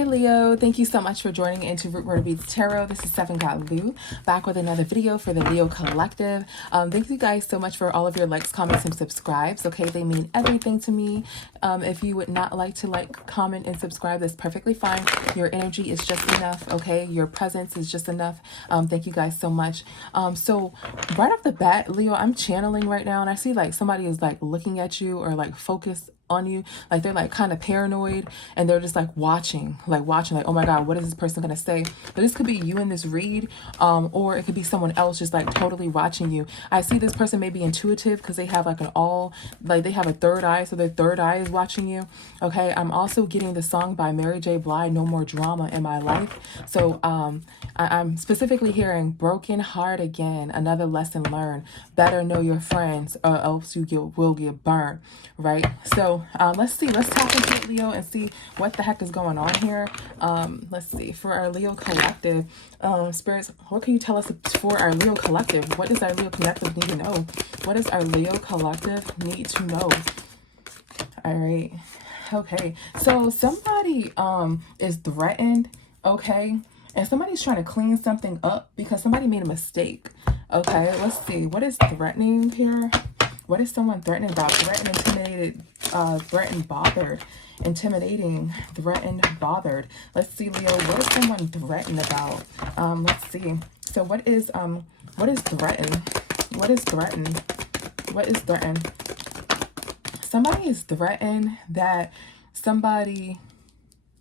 Hey Leo, thank you so much for joining into Root Word Beats Tarot. This is Seven God Lou, back with another video for the Leo Collective. Thank you guys so much for all of your likes, comments, and subscribes. Okay, they mean everything to me. If you would not like to like, comment, and subscribe, that's perfectly fine. Your energy is just enough. Okay, your presence is just enough. Thank you guys so much. So right off the bat, Leo, I'm channeling right now, and I see like somebody is like looking at you or like focused on you, like they're like kind of paranoid and they're just like watching like, oh my god, what is this person gonna say? But this could be you in this read, or it could be someone else just like totally watching you. I see this person may be intuitive because they have like they have a third eye, so their third eye is watching you. Okay, I'm also getting the song by Mary J. Blige, No More Drama in My Life. So I'm specifically hearing broken heart again, another lesson learned, better know your friends or else you will get burned, right? So let's tap into it, Leo, and see what the heck is going on here. Let's see, for our Leo Collective, spirits, what can you tell us for our Leo Collective? What does our Leo Collective need to know? What does our Leo Collective need to know? All right. Okay. So somebody is threatened, okay? And somebody's trying to clean something up because somebody made a mistake. Okay, let's see. What is threatening here? What is someone threatening about? Threatened, intimidated, threatened, bothered. Intimidating, threatened, bothered. Let's see, Leo, what is someone threatened about? Let's see. So what is threatened? What is threatened? What is threatened? Somebody is threatened that somebody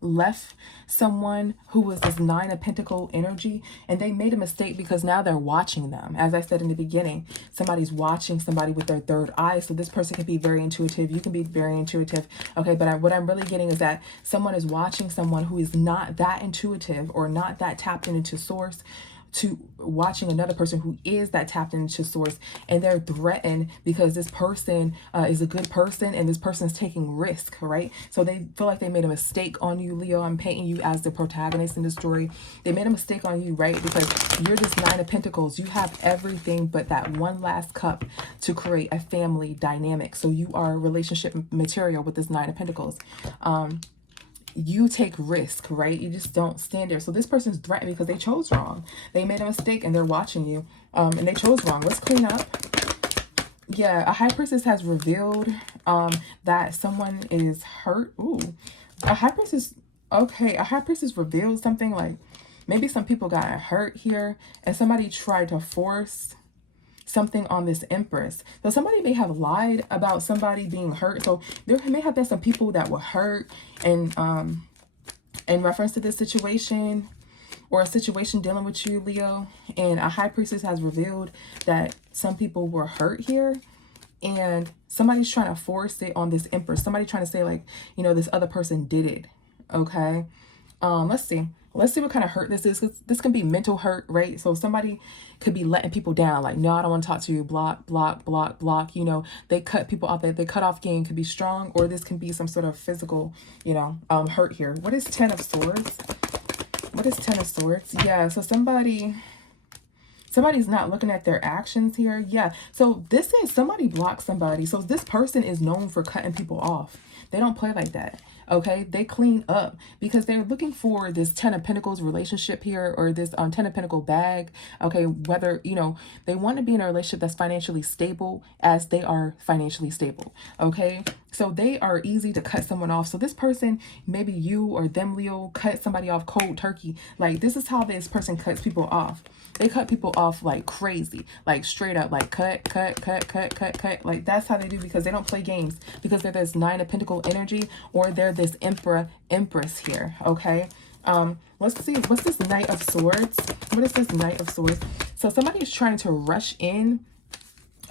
left someone who was this Nine of Pentacle energy, and they made a mistake because now they're watching them. As I said in the beginning, somebody's watching somebody with their third eye. So this person can be very intuitive. You can be very intuitive. Okay, but what I'm really getting is that someone is watching someone who is not that intuitive or not that tapped into source, to watching another person who is that tapped into source, and they're threatened because this person is a good person and this person is taking risk, right? So they feel like they made a mistake on you, Leo. I'm painting you as the protagonist in the story. They made a mistake on you, right? Because you're this Nine of Pentacles. You have everything but that one last cup to create a family dynamic. So you are relationship material with this Nine of Pentacles. You take risk, right? You just don't stand there. So this person's threatened because they chose wrong. They made a mistake and they're watching you, and they chose wrong. Let's clean up. Yeah, a High Priestess has revealed that someone is hurt. Ooh, a High Priestess. Okay, a High Priestess revealed something like maybe some people got hurt here and somebody tried to force something on this Empress. So somebody may have lied about somebody being hurt. So there may have been some people that were hurt and in reference to this situation or a situation dealing with you, Leo. And a High Priestess has revealed that some people were hurt here, and somebody's trying to force it on this Empress. Somebody trying to say like, you know, this other person did it. Okay. Let's see what kind of hurt this is. This can be mental hurt, right? So somebody could be letting people down, like, no, I don't want to talk to you, block, block, block, block. You know, they cut people off. They cut off game could be strong, or this can be some sort of physical, you know, hurt here. What is Ten of Swords? What is Ten of Swords? Yeah, so somebody's not looking at their actions here. Yeah, so this is somebody blocked somebody. So this person is known for cutting people off. They don't play like that. Okay, they clean up because they're looking for this Ten of Pentacles relationship here, or this Ten of Pentacle bag. Okay, whether, you know, they want to be in a relationship that's financially stable as they are financially stable. Okay, so they are easy to cut someone off. So this person, maybe you or them, Leo, cut somebody off cold turkey. Like, this is how this person cuts people off. They cut people off like crazy, like straight up, like cut. Like, that's how they do, because they don't play games, because they're this Nine of Pentacle energy, or they're this Empress here. Okay. Let's see, what's this Knight of Swords? What is this Knight of Swords? So somebody is trying to rush in.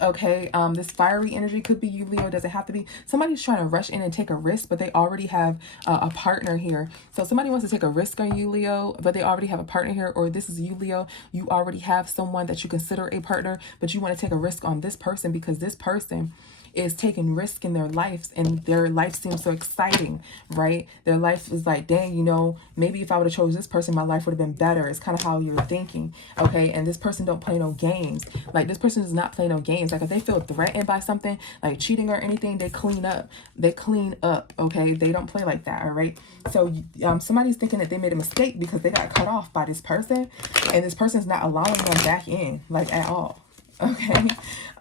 Okay, this fiery energy could be you, Leo. Doesn't have to be. Somebody's trying to rush in and take a risk, but they already have a partner here. So somebody wants to take a risk on you, Leo, but they already have a partner here. Or this is you, Leo. You already have someone that you consider a partner, but you want to take a risk on this person because this person is taking risk in their lives, and their life seems so exciting, right? Their life is like, dang, you know, maybe if I would have chose this person, my life would have been better. It's kind of how you're thinking, okay? And this person don't play no games. Like, this person does not play no games. Like, if they feel threatened by something, like cheating or anything, they clean up. They clean up, okay? They don't play like that, all right? So somebody's thinking that they made a mistake because they got cut off by this person, and this person's not allowing them back in, like, at all. Okay.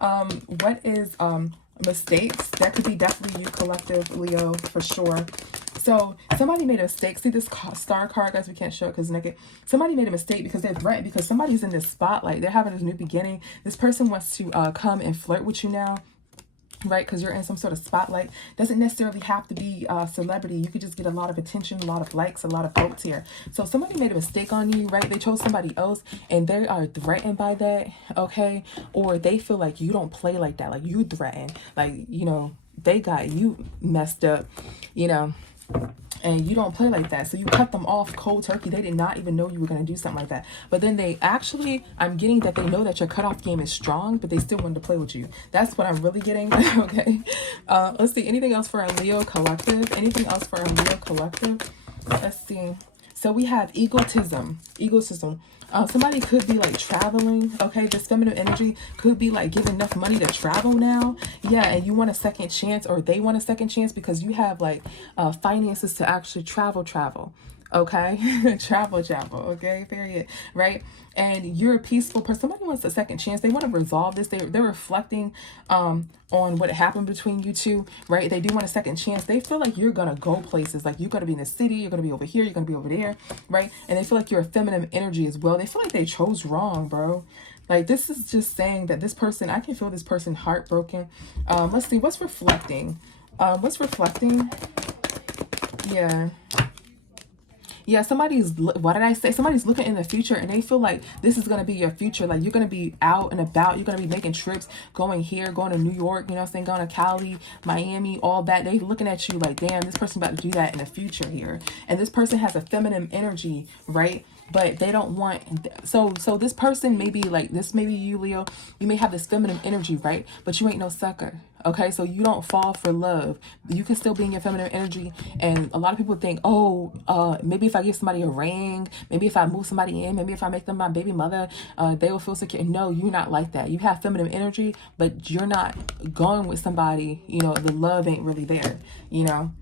What is mistakes? That could be definitely you, collective Leo, for sure. So somebody made a mistake. See this star card, guys? We can't show it because naked. Somebody made a mistake because they're threatened, because somebody's in this spotlight. They're having this new beginning. This person wants to come and flirt with you now, right? Because you're in some sort of spotlight. Doesn't necessarily have to be a celebrity. You could just get a lot of attention, a lot of likes, a lot of votes here. So somebody made a mistake on you, right? They chose somebody else and they are threatened by that, okay? Or they feel like you don't play like that, like you threaten, like, you know, they got you messed up, you know, and you don't play like that. So you cut them off cold turkey. They did not even know you were going to do something like that. But then they actually, I'm getting that they know that your cutoff game is strong, but they still wanted to play with you. That's what I'm really getting. Okay. Let's see. Anything else for our Leo collective? Anything else for our Leo collective? Let's see. So we have egotism. Somebody could be like traveling, okay? This feminine energy could be like giving enough money to travel now. Yeah, and you want a second chance, or they want a second chance because you have like finances to actually travel. Okay. travel, okay, period, right? And you're a peaceful person. Somebody wants a second chance. They want to resolve this. They're reflecting on what happened between you two, right? They do want a second chance. They feel like you're gonna go places, like you're gonna be in the city, you're gonna be over here, you're gonna be over there, right? And they feel like you're a feminine energy as well. They feel like they chose wrong, bro. Like, this is just saying that this person, I can feel this person heartbroken. Let's see, what's reflecting? Yeah, somebody's, what did I say? Somebody's looking in the future and they feel like this is going to be your future. Like, you're going to be out and about. You're going to be making trips, going here, going to New York, you know what I'm saying? Going to Cali, Miami, all that. They looking at you like, damn, this person's about to do that in the future here. And this person has a feminine energy, right? But they don't want, so this person may be like, this may be you, Leo. You may have this feminine energy, right? But you ain't no sucker, okay? So you don't fall for love. You can still be in your feminine energy. And a lot of people think, oh, maybe if I give somebody a ring, maybe if I move somebody in, maybe if I make them my baby mother, they will feel secure. No, you're not like that. You have feminine energy, but you're not going with somebody, you know, the love ain't really there, you know?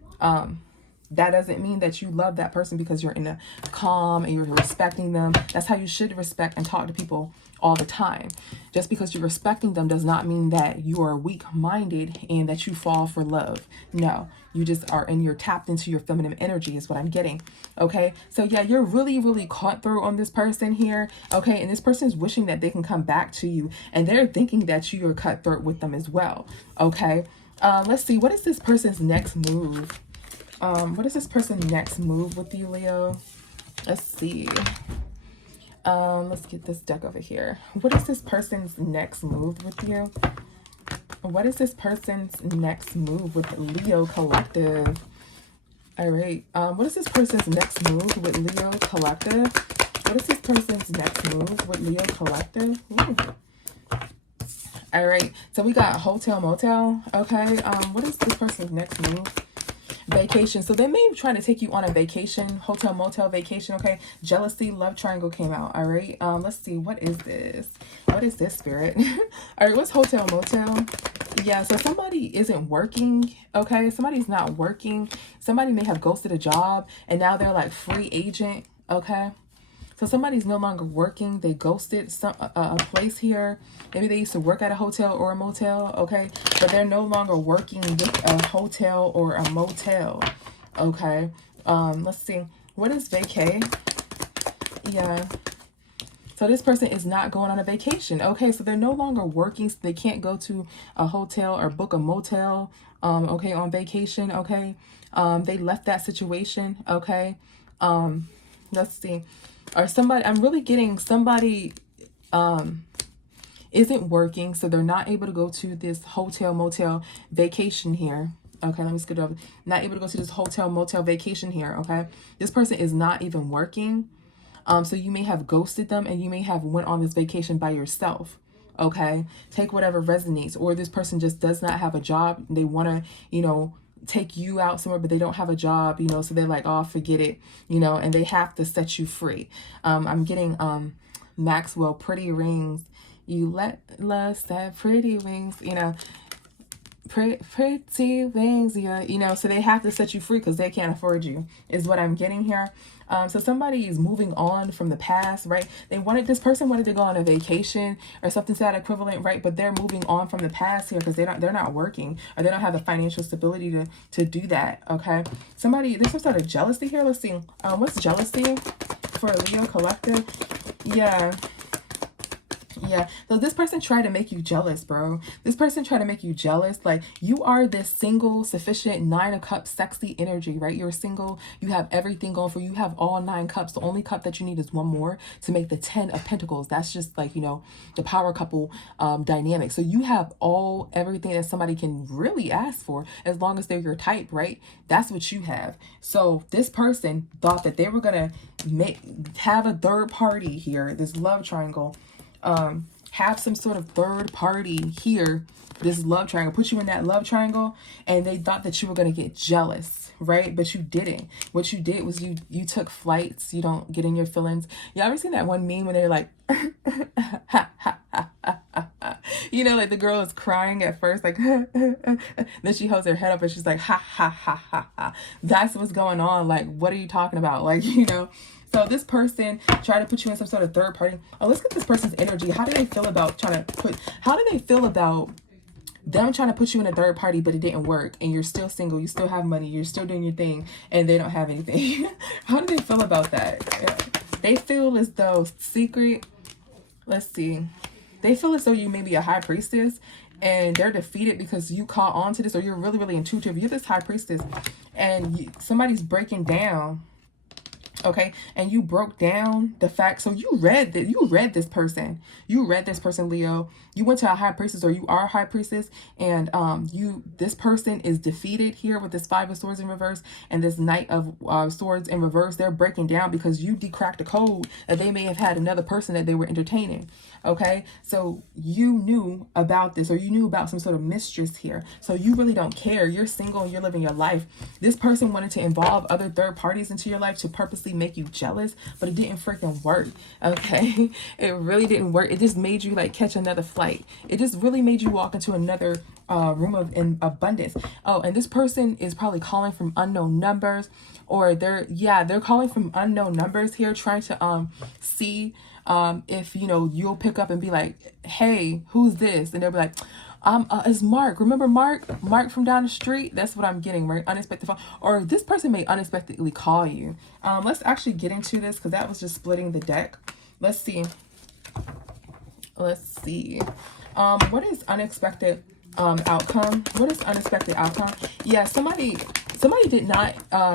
That doesn't mean that you love that person because you're in a calm and you're respecting them. That's how you should respect and talk to people all the time. Just because you're respecting them does not mean that you are weak-minded and that you fall for love. No, you just are, and you're tapped into your feminine energy is what I'm getting. Okay, so yeah, you're really, really cutthroat on this person here. Okay, and this person is wishing that they can come back to you, and they're thinking that you are cutthroat with them as well. Okay, let's see, what is this person's next move? What is this person's next move with you, Leo? Let's see. Let's get this deck over here. What is this person's next move with you? What is this person's next move with Leo collective? All right. What is this person's next move with Leo collective? What is this person's next move with Leo collective? Ooh. All right. So we got hotel motel. Okay. What is this person's next move? Vacation. So they may be trying to take you on a vacation, hotel motel vacation. Okay, jealousy, love triangle came out. All right, let's see, what is this spirit? All right, what's hotel motel? Yeah, so somebody isn't working. Okay, somebody's not working. Somebody may have ghosted a job and now they're like free agent. Okay, so somebody's no longer working. They ghosted a place here. Maybe they used to work at a hotel or a motel, okay? But they're no longer working with a hotel or a motel, okay? Let's see. What is vacay? Yeah. So this person is not going on a vacation. Okay, so they're no longer working. So they can't go to a hotel or book a motel, okay, on vacation, okay? They left that situation, okay? Let's see. Or somebody, I'm really getting somebody isn't working, so they're not able to go to this hotel motel vacation here. Okay, let me skip it over. Not able to go to this hotel motel vacation here. Okay, this person is not even working. So you may have ghosted them and you may have went on this vacation by yourself. Okay, take whatever resonates. Or this person just does not have a job. They want to, you know, take you out somewhere, but they don't have a job, you know, so they're like, oh, forget it, you know, and they have to set you free. I'm getting Maxwell, pretty rings. You let us have pretty wings, you know, pretty wings, yeah, you know, so they have to set you free because they can't afford you, is what I'm getting here. So somebody is moving on from the past, right? This person wanted to go on a vacation or something to that equivalent, right? But they're moving on from the past here because they're not working, or they don't have the financial stability to do that. Okay. There's some sort of jealousy here. Let's see. What's jealousy for a Leo collective? Yeah. Yeah, so this person tried to make you jealous, bro. This person tried to make you jealous. Like, you are this single, sufficient 9 of Cups, sexy energy, right? You're single. You have everything going for you. You have all 9 cups. The only cup that you need is one more to make the 10 of Pentacles. That's just like, you know, the power couple dynamic. So you have everything that somebody can really ask for, as long as they're your type, right? That's what you have. So this person thought that they were going to have a third party here, this love triangle. Have some sort of third party here, this love triangle, put you in that love triangle, and they thought that you were going to get jealous, right? But you didn't. What you did was you took flights. You don't get in your feelings. You ever seen that one meme when they're like, you know, like the girl is crying at first, like, then she holds her head up and she's like, ha, ha, ha, ha, ha. That's what's going on. Like, what are you talking about? Like, you know, so this person tried to put you in some sort of third party. Oh, let's get this person's energy. How do they feel about how do they feel about them trying to put you in a third party, but it didn't work, and you're still single, you still have money, you're still doing your thing, and they don't have anything? How do they feel about that? They feel as though let's see. They feel as though you may be a high priestess, and they're defeated because you caught on to this, or you're really, really intuitive. You're this high priestess, and somebody's breaking down. Okay, and you broke down the fact. So you read this person, Leo. You went to a high priestess, or you are a high priestess, and this person is defeated here with this 5 of Swords in reverse and this Knight of Swords in reverse. They're breaking down because you decracked a code that they may have had another person that they were entertaining. Okay, so you knew about this, or you knew about some sort of mistress here. So you really don't care. You're single and you're living your life. This person wanted to involve other third parties into your life to purposely make you jealous, but it didn't freaking work. Okay, it really didn't work. It just made you like catch another flight. It just really made you walk into another room of abundance. Oh, and this person is probably calling from unknown numbers, or they're calling from unknown numbers here, trying to see if, you know, you'll pick up and be like, hey, who's this? And they'll be like, it's Mark. Remember Mark from down the street? That's what I'm getting, right? Unexpected phone. Or this person may unexpectedly call you. Let's actually get into this, because that was just splitting the deck. Let's see. What is unexpected outcome? What is unexpected outcome? Yeah, somebody did not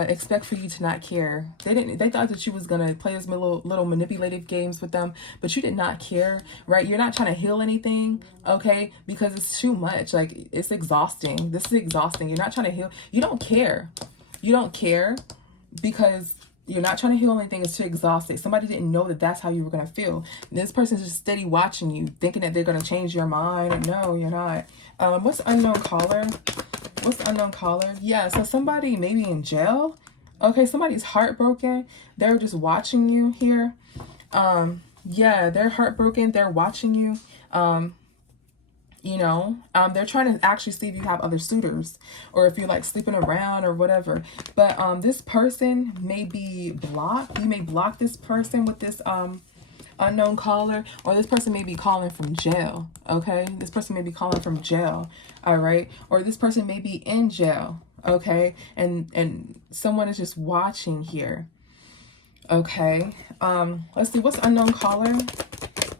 expect for you to not care. They thought that you was gonna play this little manipulative games with them, but you did not care, right? You're not trying to heal anything, okay? Because it's too much. Like, it's exhausting. This is exhausting. You're not trying to heal. You don't care. You don't care because you're not trying to heal anything. It's too exhausted. Somebody didn't know that that's how you were going to feel. This person's just steady watching you, thinking that they're going to change your mind. No, you're not. What's unknown caller? Yeah, so somebody maybe in jail. Okay, somebody's heartbroken. They're just watching you here. Yeah, they're heartbroken. They're watching you. You know, they're trying to actually see if you have other suitors, or if you're like sleeping around or whatever. But this person may be blocked. You may block this person with this unknown caller, or this person may be calling from jail. Okay, this person may be calling from jail. All right, or this person may be in jail. Okay, and someone is just watching here. Okay, let's see, what's unknown caller?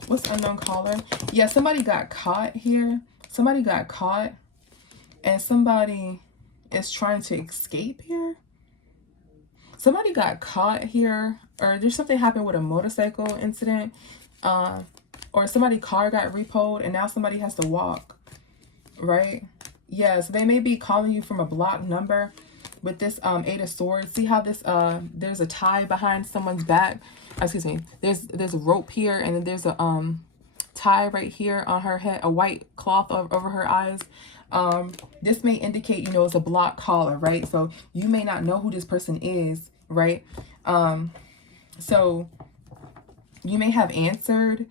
What's unknown caller? Yeah, somebody got caught here. Somebody got caught, and somebody is trying to escape here. Somebody got caught here, or there's something happened with a motorcycle incident, or somebody's car got repoed, and now somebody has to walk, right? Yeah, so they may be calling you from a blocked number with this 8 of Swords. See how this there's a tie behind someone's back. Excuse me. There's a rope here, and then there's a tie right here on her head, a white cloth over her eyes. This may indicate, you know, it's a block caller, right? So you may not know who this person is, right? So you may have answered,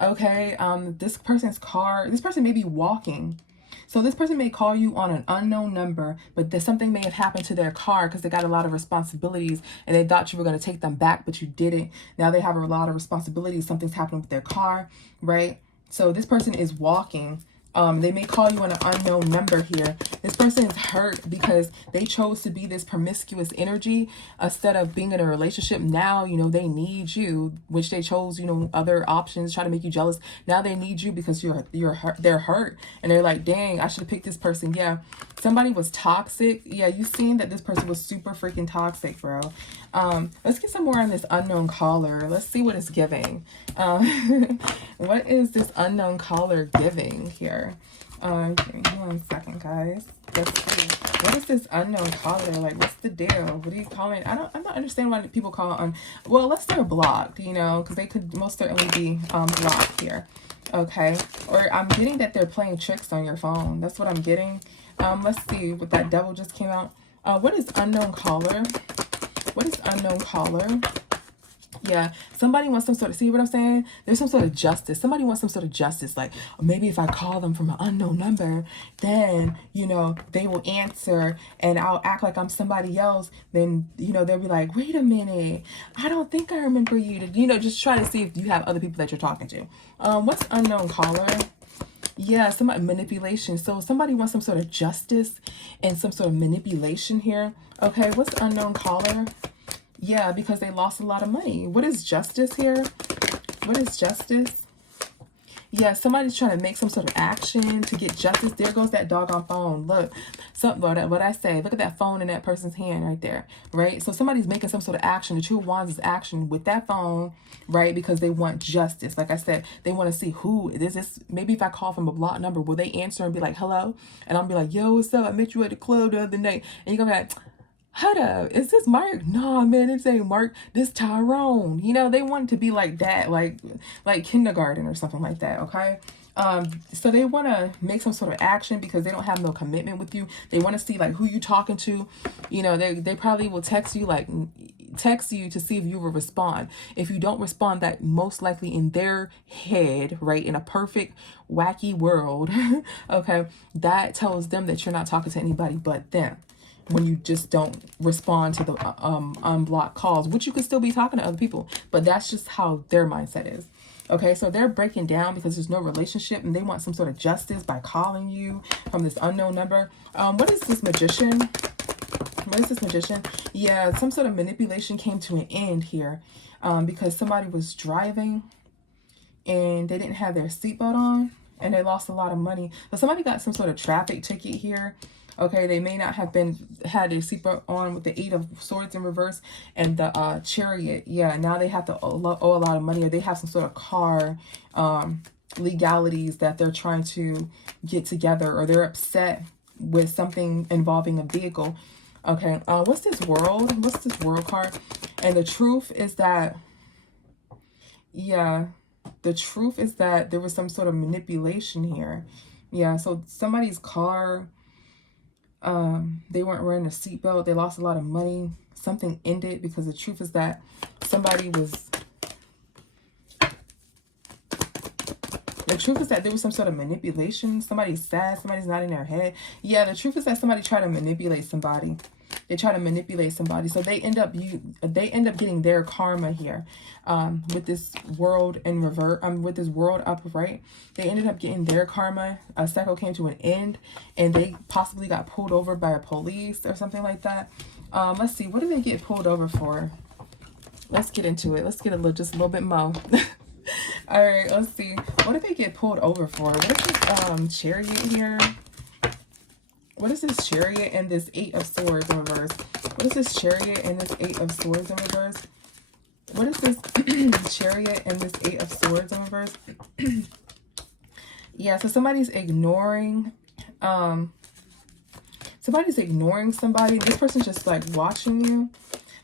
okay? This person's car, this person may be walking. So this person may call you on an unknown number, but there's something may have happened to their car because they got a lot of responsibilities and they thought you were going to take them back, but you didn't. Now they have a lot of responsibilities. Something's happened with their car, right? So this person is walking. They may call you on an unknown number here. This person is hurt because they chose to be this promiscuous energy instead of being in a relationship. Now, you know, they need you, which they chose, you know, other options, try to make you jealous. Now they need you because they're hurt. And they're like, dang, I should have picked this person. Yeah. Somebody was toxic. Yeah, you've seen that this person was super freaking toxic, bro. Let's get some more on this unknown caller. Let's see what it's giving. What is this unknown caller giving here? Give me 1 second, guys. Let's see. What is this unknown caller? Like, what's the deal? What are you calling? I'm not understanding why people call on. Well, let's say blocked, you know, because they could most certainly be blocked here. Okay. Or I'm getting that they're playing tricks on your phone. That's what I'm getting. Let's see what that devil just came out. What is unknown caller? What is unknown caller? Yeah, somebody wants some sort of, see what I'm saying? There's some sort of justice. Somebody wants some sort of justice. Like, maybe if I call them from an unknown number, then, you know, they will answer and I'll act like I'm somebody else. Then, you know, they'll be like, wait a minute, I don't think I remember you. To, you know, just try to see if you have other people that you're talking to. What's unknown caller? Yeah, somebody manipulation. So somebody wants some sort of justice and some sort of manipulation here. Okay, what's unknown caller? Yeah, because they lost a lot of money. What is justice here? What is justice? Yeah, somebody's trying to make some sort of action to get justice. There goes that doggone phone. Look, what I say. Look at that phone in that person's hand right there, right? So somebody's making some sort of action. The Two of Wands is action with that phone, right? Because they want justice. Like I said, they want to see who is this. Maybe if I call from a block number, will they answer and be like, hello? And I'll be like, yo, what's up? I met you at the club the other night. And you're going to be like, hold up, is this Mark? No, man, this ain't Mark. This Tyrone. You know, they want it to be like that, like kindergarten or something like that, okay? So they want to make some sort of action because they don't have no commitment with you. They want to see like who you talking to. You know, they probably will text you to see if you will respond. If you don't respond, that most likely in their head, right, in a perfect wacky world, okay, that tells them that you're not talking to anybody but them. When you just don't respond to the unblocked calls, which you could still be talking to other people, but that's just how their mindset is. Okay, so they're breaking down because there's no relationship and they want some sort of justice by calling you from this unknown number. What is this magician? What is this magician? Yeah, some sort of manipulation came to an end here because somebody was driving and they didn't have their seatbelt on and they lost a lot of money. So somebody got some sort of traffic ticket here. Okay, they may not have had their seatbelt on with the 8 of Swords in reverse and the Chariot. Yeah, now they have to owe a lot of money, or they have some sort of car legalities that they're trying to get together, or they're upset with something involving a vehicle. Okay, what's this world? What's this world card? And the truth is that, yeah, the truth is that there was some sort of manipulation here. Yeah, so somebody's car, they weren't wearing a seatbelt. They lost a lot of money. Something ended because the truth is that somebody was... The truth is that there was some sort of manipulation. Somebody's sad. Somebody's not in their head. Yeah, the truth is that somebody tried to manipulate somebody. They try to manipulate somebody. So they end up getting their karma here. With this world in reverse, with this world upright, they ended up getting their karma. A cycle came to an end and they possibly got pulled over by a police or something like that. Let's see, what did they get pulled over for? Let's get into it. Let's get just a little bit more. All right, let's see. What did they get pulled over for? What is this Chariot here? What is this Chariot and this 8 of Swords in reverse? What is this Chariot and this 8 of Swords in reverse? What is this Chariot and this 8 of Swords in reverse? Yeah, so somebody's ignoring somebody. This person's just like watching you.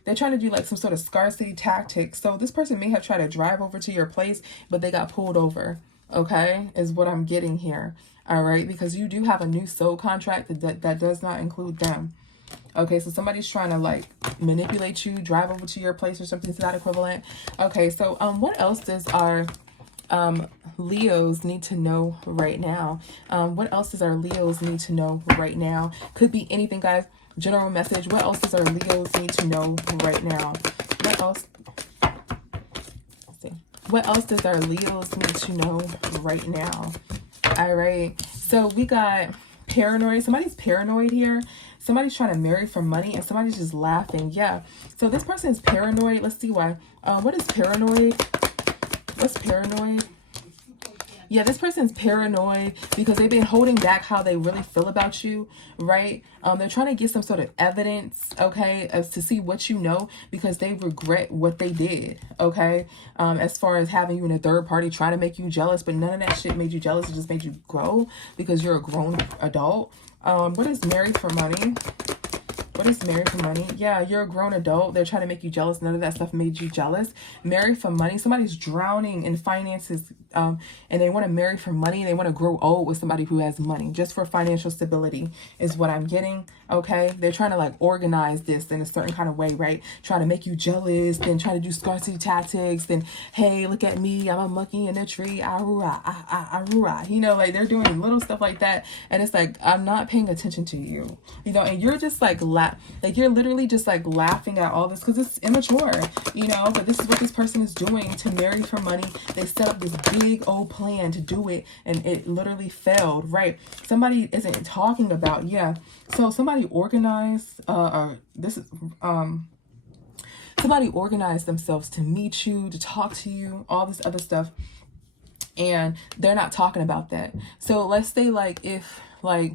They're trying to do like some sort of scarcity tactics. So this person may have tried to drive over to your place, but they got pulled over. okay, is what I'm getting here. All right, because you do have a new soul contract that does not include them. Okay, so somebody's trying to like manipulate you, drive over to your place or something to that equivalent. Okay, so what else does our Leos need to know right now? What else does our Leos need to know right now? Could be anything, guys. General message. What else does our Leos need to know right now? What else? Let's see. What else does our Leos need to know right now? All right. So we got paranoid. Somebody's paranoid here. Somebody's trying to marry for money and somebody's just laughing. Yeah. So this person is paranoid. Let's see why. What is paranoid? What's paranoid? Yeah, this person's paranoid because they've been holding back how they really feel about you, right? They're trying to get some sort of evidence, okay, as to see what you know because they regret what they did, okay? As far as having you in a third party trying to make you jealous, but none of that shit made you jealous. It just made you grow because you're a grown adult. What is married for money? What is married for money? Yeah, you're a grown adult. They're trying to make you jealous. None of that stuff made you jealous. Married for money. Somebody's drowning in finances and they want to marry for money. They want to grow old with somebody who has money just for financial stability is what I'm getting. Okay, they're trying to like organize this in a certain kind of way, right? Trying to make you jealous, then trying to do scarcity tactics, then hey, look at me, I'm a monkey in a tree, ah-rah. You know, like they're doing little stuff like that, and it's like I'm not paying attention to you, you know, and you're just like you're literally just like laughing at all this because it's immature, you know. But this is what this person is doing to marry for money. They set up this big old plan to do it, and it literally failed, right? Somebody isn't talking about, yeah. So somebody organized, somebody organized themselves to meet you, to talk to you, all this other stuff, and they're not talking about that. So let's say like if like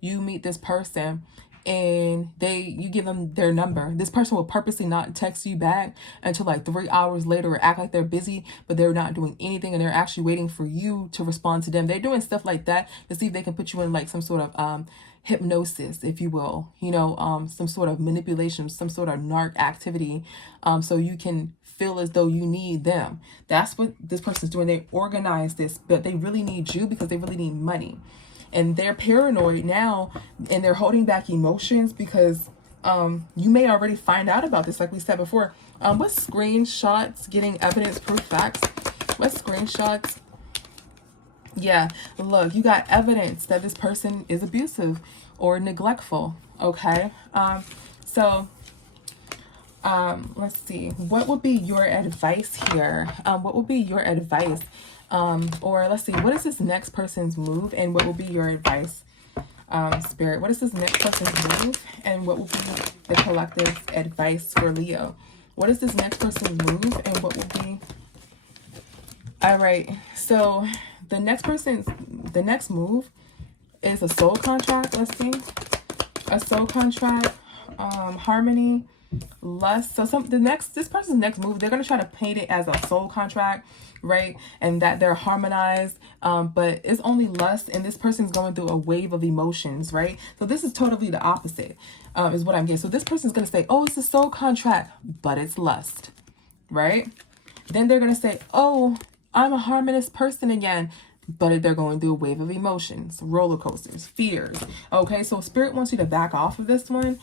you meet this person and you give them their number, this person will purposely not text you back until like 3 hours later or act like they're busy, but they're not doing anything and they're actually waiting for you to respond to them. They're doing stuff like that to see if they can put you in like some sort of hypnosis, if you will, you know, some sort of manipulation, some sort of narc activity, so you can feel as though you need them. That's what this person's doing. They organize this, but they really need you because they really need money. And they're paranoid now and they're holding back emotions because you may already find out about this, like we said before. What screenshots, getting evidence, proof, facts? What screenshots? Yeah, look, you got evidence that this person is abusive or neglectful, okay? Let's see. What would be your advice here? What would be your advice? Or let's see, what is this next person's move and what will be your advice? Spirit, what is this next person's move and what will be the collective advice for Leo? What is this next person's move and what will be... All right, so the next move is a soul contract. Let's see. A soul contract, harmony, lust. So this person's next move, they're going to try to paint it as a soul contract, right? And that they're harmonized, but it's only lust and this person's going through a wave of emotions, right? So this is totally the opposite, is what I'm getting. So this person's going to say, oh, it's a soul contract, but it's lust, right? Then they're going to say, oh, I'm a harmonious person again, but they're going through a wave of emotions, roller coasters, fears. Okay, so Spirit wants you to back off of this one.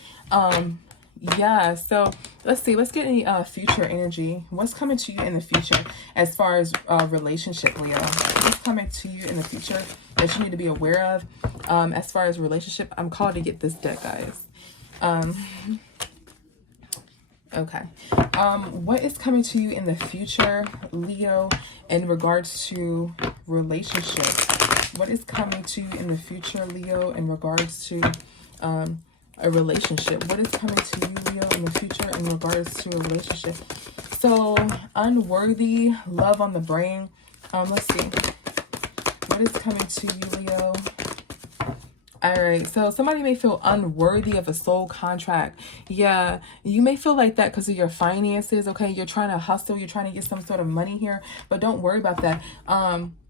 Yeah, so let's see. Let's get any future energy. What's coming to you in the future as far as relationship, Leo? What's coming to you in the future that you need to be aware of as far as relationship? I'm called to get this deck, guys. Okay. What is coming to you in the future, Leo, in regards to relationship? What is coming to you in the future, Leo, in regards to a relationship? What is coming to you, Leo, in the future in regards to a relationship? So, unworthy, love on the brain. Let's see. What is coming to you, Leo? All right, so somebody may feel unworthy of a soul contract. Yeah, you may feel like that because of your finances, okay? You're trying to hustle, you're trying to get some sort of money here, but don't worry about that.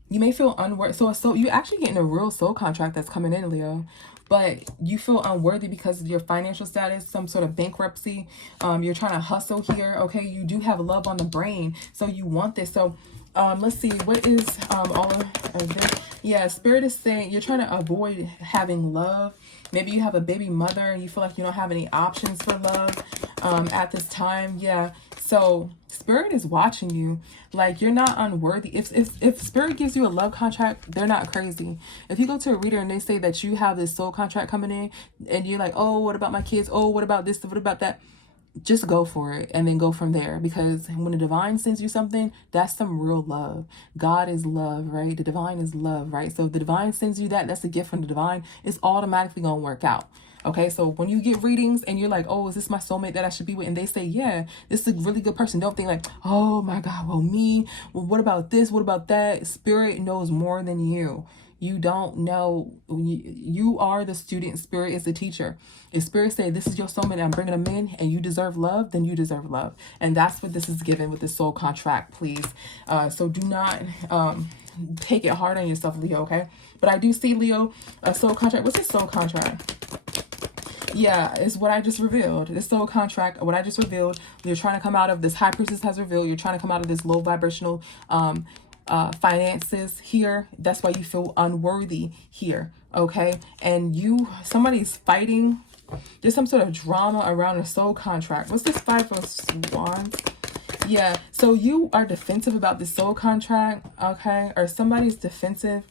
You may feel unworthy. So you're actually getting a real soul contract that's coming in, Leo. But you feel unworthy because of your financial status, some sort of bankruptcy. You're trying to hustle here, okay? You do have love on the brain, so you want this. So Let's see, what is all of this? Yeah, Spirit is saying you're trying to avoid having love. Maybe you have a baby mother and you feel like you don't have any options for love at this time. Yeah. So Spirit is watching you. Like, you're not unworthy. If Spirit gives you a love contract, they're not crazy. If you go to a reader and they say that you have this soul contract coming in and you're like, oh, what about my kids? Oh, what about this? What about that? Just go for it and then go from there, because when the divine sends you something, that's some real love. God is love, right? The divine is love, right? So if the divine sends you that, that's a gift from the divine. It's automatically gonna work out. Okay, so when you get readings and you're like, oh, is this my soulmate that I should be with? And they say, yeah, this is a really good person. Don't think like, oh my God, well, me, well, what about this? What about that? Spirit knows more than you. You don't know. You are the student. Spirit is the teacher. If Spirit say this is your soulmate and I'm bringing them in and you deserve love, then you deserve love. And that's what this is given with the soul contract, please. So do not take it hard on yourself, Leo, okay? But I do see, Leo, a soul contract. What's a soul contract? Yeah, it's what I just revealed. This soul contract, what I just revealed. You're trying to come out of this. High Priestess has revealed. You're trying to come out of this low vibrational finances here. That's why you feel unworthy here. Okay, and somebody's fighting. There's some sort of drama around a soul contract. What's this 5 of Wands? Yeah, so you are defensive about the soul contract, okay? Or somebody's defensive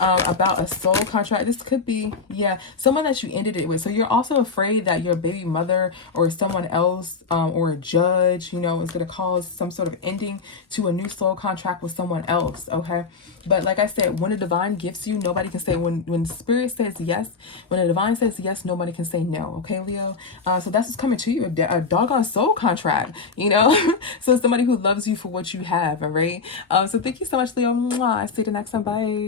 about a soul contract. This could be, yeah, someone that you ended it with. So you're also afraid that your baby mother or someone else or a judge, you know, is going to cause some sort of ending to a new soul contract with someone else, okay? But like I said, when the divine gifts you, nobody can say, when Spirit says yes, when the divine says yes, nobody can say no, okay, Leo? So that's what's coming to you, a doggone soul contract, you know? So somebody who loves you for what you have, all right? So thank you so much, Leo. Mwah. I see you the next time. Bye.